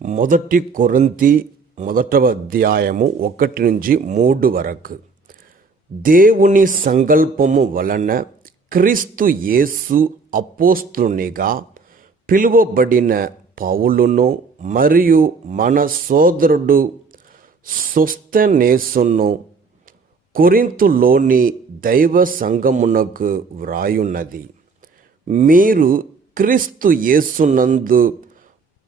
మొదటి కొరింథీ 1వ అధ్యాయము 1-3 వరకు. దేవుని సంకల్పము వలన క్రీస్తు యేసు అపోస్తలునిగా పిలువబడిన పౌలును మరియు మన సోదరుడు సోస్తెనేసును కొరింథులోని దైవ సంఘమునకు వ్రాయున్నది. మీరు క్రీస్తు యేసునందు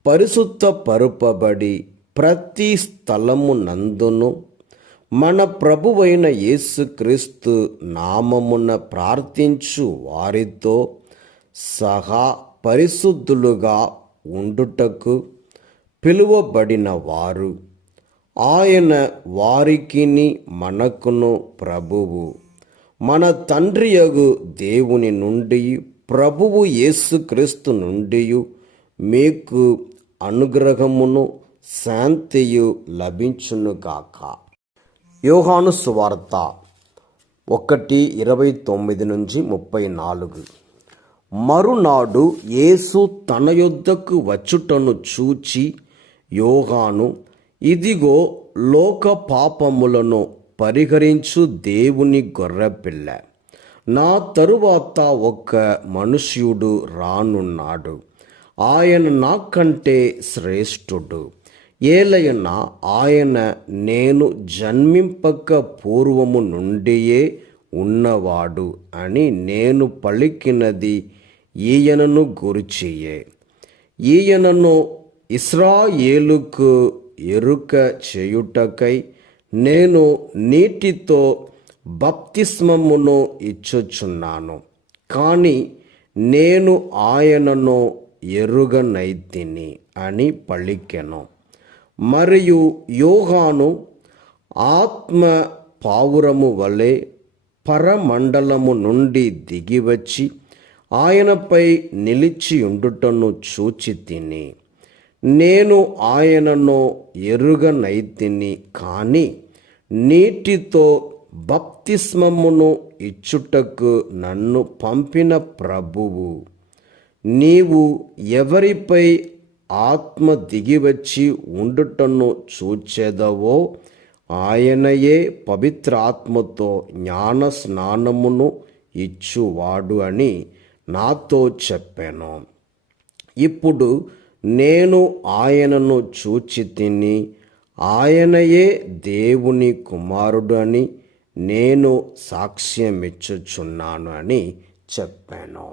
పరిశుద్ధపరపబడి ప్రతి స్థలమునందును మన ప్రభువైన యేసుక్రీస్తు నామమున ప్రార్థించు వారితో సహా పరిశుద్ధులుగా ఉండుటకు పిలువబడిన వారు. ఆయన వారికిని మనకును ప్రభువు, మన తండ్రియగు దేవుని నుండి ప్రభువు యేసుక్రీస్తు నుండి మీకు అనుగ్రహమును శాంతియు లభించునుగాక. యోహాను సువార్త 1:29-34. మరునాడు యేసు తన యొద్దకు వచ్చుటను చూచి యోహాను, ఇదిగో లోక పాపములను పరిహరించు దేవుని గొర్రెపిల్ల, నా తరువాత ఒక మనుష్యుడు రానున్నాడు, ఆయన నాకంటే శ్రేష్ఠుడు, ఏలయన ఆయన నేను జన్మింపక పూర్వము నుండియే ఉన్నవాడు అని నేను పలికినది ఈయనను గూర్చియే. ఈయనను ఇశ్రాయేలుకు ఎరుక చేయుటకై నేను నీటితో బప్తిస్మమును ఇచ్చుచున్నాను, కానీ నేను ఆయనను ఎరుగనైతిని అని పలికెను. మరియు యోహాను ఆత్మ పావురము వలె పరమండలము నుండి దిగివచ్చి ఆయనపై నిలిచి ఉండుటను చూచి తిని, నేను ఆయనను ఎరుగనైతిని, కానీ నీటితో బప్తిస్మమును ఇచ్చుటకు నన్ను పంపిన ప్రభువు, నీవు ఎవరిపై ఆత్మ దిగివచ్చి ఉండుటను చూచెదవో ఆయనయే పవిత్రాత్మతో జ్ఞాన స్నానమును ఇచ్చువాడు అని నాతో చెప్పాను. ఇప్పుడు నేను ఆయనను చూచి తిని ఆయనయే దేవుని కుమారుడు అని నేను సాక్ష్యమిచ్చుచున్నాను అని చెప్పాను.